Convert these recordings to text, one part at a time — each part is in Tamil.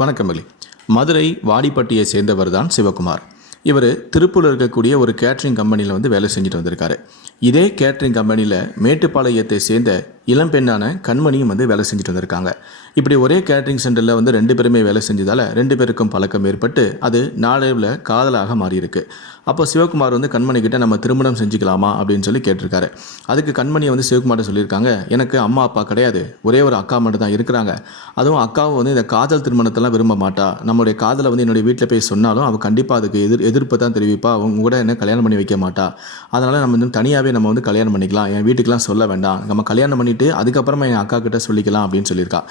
வணக்கம் அலி. மதுரை வாடிப்பட்டியை சேர்ந்தவர் தான் சிவகுமார். இவர் திருப்பூரில் இருக்கக்கூடிய ஒரு கேட்ரிங் கம்பெனியில் வந்து வேலை செஞ்சுட்டு வந்திருக்காரு. இதே கேட்ரிங் கம்பெனியில் மேட்டுப்பாளையத்தை சேர்ந்த இளம் பெண்ணான கண்மணியும் வந்து வேலை செஞ்சுட்டு வந்திருக்காங்க. இப்படி ஒரே கேட்ரிங் சென்டரில் வந்து ரெண்டு பேருமே வேலை செஞ்சதால் ரெண்டு பேருக்கும் பழக்கம் ஏற்பட்டு அது நாளடைவில் காதலாக மாறியிருக்கு. அப்போ சிவகுமார் வந்து கண்மணி கிட்ட நம்ம திருமணம் செஞ்சுக்கலாமா அப்படின்னு சொல்லி கேட்டிருக்காரு. அதுக்கு கண்மணியை வந்து சிவகுமார்ட்ட சொல்லியிருக்காங்க எனக்கு அம்மா அப்பா கிடையாது. ஒரே ஒரு அக்கா மட்டும் தான் இருக்கிறாங்க. அதுவும் அக்காவும் வந்து இந்த காதல் திருமணத்தெல்லாம் விரும்ப மாட்டா. நம்மளுடைய காதலை வந்து என்னுடைய வீட்டில் போய் சொன்னாலும் அவள் கண்டிப்பாக அதுக்கு எதிர் எதிர்ப்பு தான் தெரிவிப்பா. அவங்க கூட என்ன கல்யாணம் பண்ணி வைக்க மாட்டா. அதனால் நம்ம வந்து தனியாகவே நம்ம வந்து கல்யாணம் பண்ணிக்கலாம். என் வீட்டுக்கெலாம் சொல்ல வேண்டாம். நம்ம கல்யாணம் பண்ணி பண்ணிவிட்டு அதுக்கப்புறமா என் அக்கா கிட்ட சொல்லிக்கலாம் அப்படின்னு சொல்லியிருக்கா.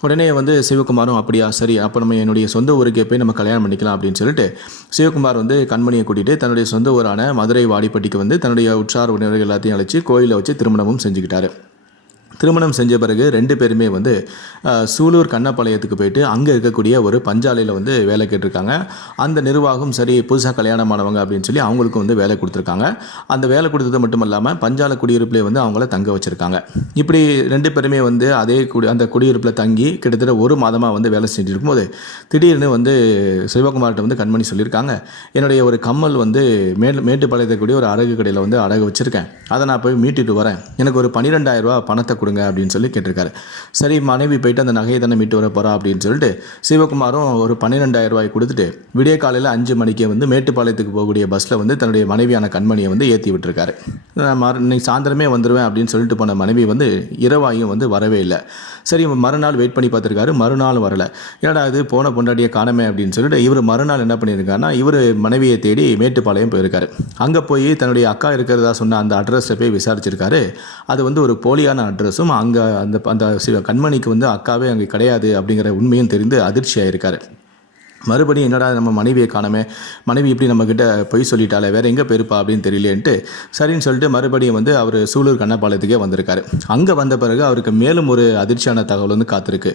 உடனே வந்து சிவகுமாரும் அப்படியா சரி அப்போ நம்ம என்னுடைய சொந்த ஊருக்கே போய் நம்ம கல்யாணம் பண்ணிக்கலாம் அப்படின்னு சொல்லிட்டு சிவகுமார் வந்து கண்மணியை கூட்டிகிட்டு தன்னுடைய சொந்த ஊரான மதுரை வாடிப்பட்டிக்கு வந்து தன்னுடைய உற்றார் உணர்வுகள் எல்லாத்தையும் அழைச்சி கோயிலை வச்சு திருமணமும் செஞ்சுக்கிட்டாரு. திருமணம் செஞ்ச பிறகு ரெண்டு பேருமே வந்து சூலூர் கண்ணப்பாளையத்துக்கு போயிட்டு அங்கே இருக்கக்கூடிய ஒரு பஞ்சாலையில் வந்து வேலை கேட்டிருக்காங்க. அந்த நிர்வாகம் சரி புதுசாக கல்யாணமானவங்க அப்படின்னு சொல்லி அவங்களுக்கும் வந்து வேலை கொடுத்துருக்காங்க. அந்த வேலை கொடுத்தது மட்டும் இல்லாமல் பஞ்சால குடியிருப்பிலே வந்து அவங்கள தங்க வச்சுருக்காங்க. இப்படி ரெண்டு பேருமே வந்து அதே குடி அந்த குடியிருப்பில் தங்கி கிட்டத்தட்ட ஒரு மாதமாக வந்து வேலை செஞ்சுட்டு இருக்கும்போது திடீர்னு வந்து சிவகுமார்கிட்ட வந்து கண்மணி சொல்லியிருக்காங்க. என்னுடைய ஒரு கம்மல் வந்து மேல் மேட்டுப்பாளையத்துக்கூடிய ஒரு அழகு கடையில் வந்து அடகு வச்சுருக்கேன். அதை நான் போய் மீட்டுட்டு வரேன். எனக்கு ஒரு பன்னிரெண்டாயிரரூபா பணத்தை கொடுங்க அப்படின்னு சொல்லி கேட்டிருக்காரு. சரி மனைவி போயிட்டு அந்த நகையை தானே மீட்டு வர போகிறா அப்படின்னு சொல்லிட்டு சிவகுமாரும் ஒரு 12000 ரூபாய் கொடுத்துட்டு விடிய காலையில் அஞ்சு மணிக்கு வந்து மேட்டுப்பாளையத்துக்கு போகக்கூடிய பஸ்ஸில் வந்து தன்னுடைய மனைவியான கண்மணியை வந்து ஏற்றி விட்டுருக்காரு. மறு இன்னைக்கு சாயந்தரமே வந்துடுவேன் அப்படின்னு சொல்லிட்டு போன மனைவி வந்து இரவாயும் வந்து வரவே இல்லை. சரி மறுநாள் வெயிட் பண்ணி பார்த்துருக்காரு மறுநாள் வரல. ஏன்னா இது போன பொண்டாட்டியை காணமே அப்படின்னு சொல்லிட்டு இவர் மறுநாள் என்ன பண்ணியிருக்காருன்னா இவர் மனைவியை தேடி மேட்டுப்பாளையம் போயிருக்காரு. அங்கே போய் தன்னுடைய அக்கா இருக்கிறதா சொன்ன அந்த அட்ரஸை போய் விசாரிச்சிருக்காரு. அது வந்து ஒரு போலியான அட்ரஸ் அட்ரஸும் அங்கே அந்த அந்த சிவ கண்மணிக்கு வந்து அக்காவே அங்கே கிடையாது அப்படிங்கிற உண்மையும் தெரிந்து அதிர்ச்சி ஆயிருக்காரு. மறுபடியும் என்னடா நம்ம மனைவியை காணமே? மனைவி இப்படி நம்மக்கிட்ட பொய் சொல்லிட்டாலே வேறு எங்கே போயிருப்பா அப்படின்னு தெரியலேன்ட்டு சரின்னு சொல்லிட்டு மறுபடியும் வந்து அவர் சூலூர் கண்ணப்பாளையத்துக்கே வந்திருக்காரு. அங்கே வந்த பிறகு அவருக்கு மேலும் ஒரு அதிர்ச்சியான தகவல் வந்து காத்திருக்கு.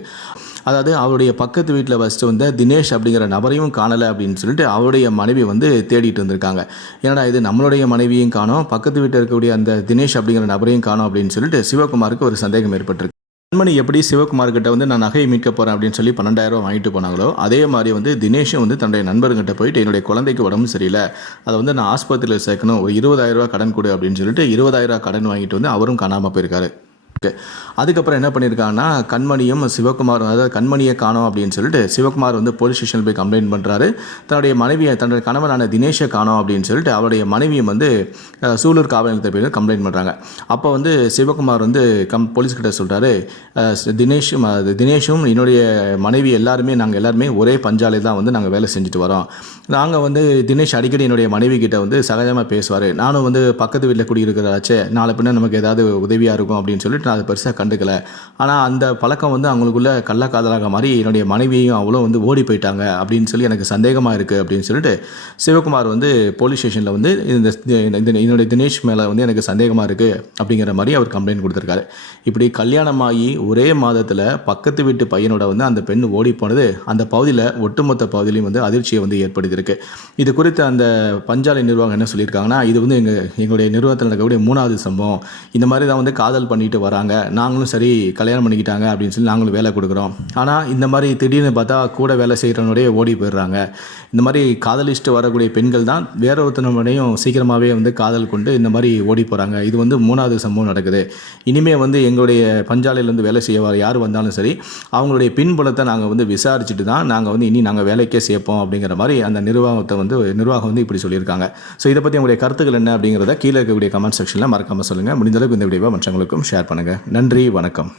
அதாவது அவருடைய பக்கத்து வீட்டில் ஃபஸ்ட்டு வந்து தினேஷ் அப்படிங்கிற நபரையும் காணலை அப்படின்னு சொல்லிட்டு அவருடைய மனைவி வந்து தேடிட்டு வந்திருக்காங்க ஏன்னா இது நம்மளுடைய மனைவியும் காணும் பக்கத்து வீட்டில் இருக்கக்கூடிய அந்த தினேஷ் அப்படிங்கிற நபரையும் காணும் அப்படின்னு சொல்லிட்டு சிவகுமாருக்கு ஒரு சந்தேகம் ஏற்பட்டிருக்கு. கண்மணி எப்படி சிவகுமார் கிட்ட வந்து நான் நகையை மீட்க போகிறேன் அப்படின்னு சொல்லி பன்னெண்டாயிரம் ரூபாய் வாங்கிட்டு போனாங்களோ அதே மாதிரி வந்து தினேஷும் வந்து தன்னுடைய நண்பர்கிட்ட போயிட்டு என்னுடைய குழந்தைக்கு உடம்பு சரியில்லை அதை வந்து நான் ஆஸ்பத்திரியில் சேர்க்கணும் ஒரு இருபதாயிரம் ரூபாய் கடன் கொடு அப்படின்னு சொல்லிட்டு இருபதாயிரம் ரூபாய் கடன் வாங்கிட்டு வந்து அவரும் காணாமல் போயிருக்காரு. ஓகே அதுக்கப்புறம் என்ன பண்ணியிருக்காங்கன்னா கண்மணியும் சிவகுமார் அதாவது கண்மணியை காணோம் அப்படின்னு சொல்லிட்டு சிவகுமார் வந்து போலீஸ் ஸ்டேஷனில் போய் கம்ப்ளைண்ட் பண்ணுறாரு தன்னுடைய மனைவியை தன்னுடைய கணவனான தினேஷை காணோம் அப்படின்னு சொல்லிட்டு அவருடைய மனைவியும் வந்து சூலூர் காவல் நிலையத்தை போய் கம்ப்ளைண்ட் பண்ணுறாங்க அப்போ வந்து சிவகுமார் வந்து கம் போலீஸ்கிட்ட சொல்கிறாரு தினேஷும் தினேஷும் என்னுடைய மனைவி எல்லாருமே நாங்கள் எல்லாருமே ஒரே பஞ்சாலை தான் வந்து நாங்கள் வேலை செஞ்சுட்டு வரோம். நாங்கள் வந்து தினேஷ் அடிக்கடி என்னுடைய மனைவி கிட்ட வந்து சகஜமாக பேசுவார். நானும் வந்து பக்கத்து வீட்டில் குடியிருக்கிறாச்சே நாளை பின்ன நமக்கு ஏதாவது உதவியாக இருக்கும் அப்படின்னு சொல்லிட்டு நான் அதை பெருசாக கண்டுக்கல. ஆனால் அந்த பழக்கம் வந்து அவங்களுக்குள்ள கள்ளக்காதலாக மாதிரி என்னுடைய மனைவியும் அவளும் வந்து ஓடி போயிட்டாங்க அப்படின்னு சொல்லி எனக்கு சந்தேகமாக இருக்குது அப்படின்னு சொல்லிட்டு சிவகுமார் வந்து போலீஸ் ஸ்டேஷனில் வந்து இந்த இந்த என்னுடைய தினேஷ் மேலே வந்து எனக்கு சந்தேகமாக இருக்குது அப்படிங்கிற மாதிரி அவர் கம்ப்ளைண்ட் கொடுத்துருக்காரு. இப்படி கல்யாணமாகி ஒரே மாதத்தில் பக்கத்து வீட்டு பையனோட வந்து அந்த பெண் ஓடி போனது அந்த பகுதியில் ஒட்டுமொத்த பகுதியிலையும் வந்து அதிர்ச்சியை வந்து ஏற்படுத்தியிருக்கு. இது குறித்து அந்த பஞ்சாலை நிர்வாகம் என்ன சொல்லியிருக்காங்கன்னா இது வந்து எங்கள் எங்களுடைய நிறுவனத்தில் நடக்கக்கூடிய மூணாவது சம்பவம். இந்த மாதிரி தான் வந்து காதல் பண்ணிட்டு வராங்க. நாங்களும் சரி கல்யாணம் பண்ணிக்கிட்டாங்க அப்படின்னு சொல்லி நாங்களும் வேலை கொடுக்குறோம். ஆனால் இந்த மாதிரி திடீர்னு பார்த்தா கூட வேலை செய்கிறவனுடைய ஓடி போயிடுறாங்க. இந்த மாதிரி காதலிச்சுட்டு வரக்கூடிய பெண்கள் தான் வேற ஒருத்தனுடையும் சீக்கிரமாகவே வந்து காதல் கொண்டு இந்த மாதிரி ஓடி போகிறாங்க இது வந்து மூணாவது சம்பவம் நடக்குது. இனிமேல் வந்து எங்களுடைய பஞ்சாலையிலேருந்து வேலை செய்ய வர யார் வந்தாலும் சரி அவங்களுடைய பின்புலத்தை நாங்கள் வந்து விசாரிச்சுட்டு தான் நாங்கள் வந்து இனி நாங்கள் வேலைக்கே சேர்ப்போம் அப்படிங்கிற மாதிரி அந்த நிர்வாகத்தை வந்து நிர்வாகம் வந்து இப்படி சொல்லியிருக்காங்க. ஸோ இதை பற்றி உங்களுடைய கருத்துக்கள் என்ன அப்படிங்கிறத கீழே இருக்கக்கூடிய கமெண்ட் செக்ஷனில் மறக்காமல் சொல்லுங்கள் முடிந்தளவுக்கு இந்த வீடியோவை மற்றவங்களுக்கும் ஷேர் பண்ணுங்கள் நன்றி வணக்கம்.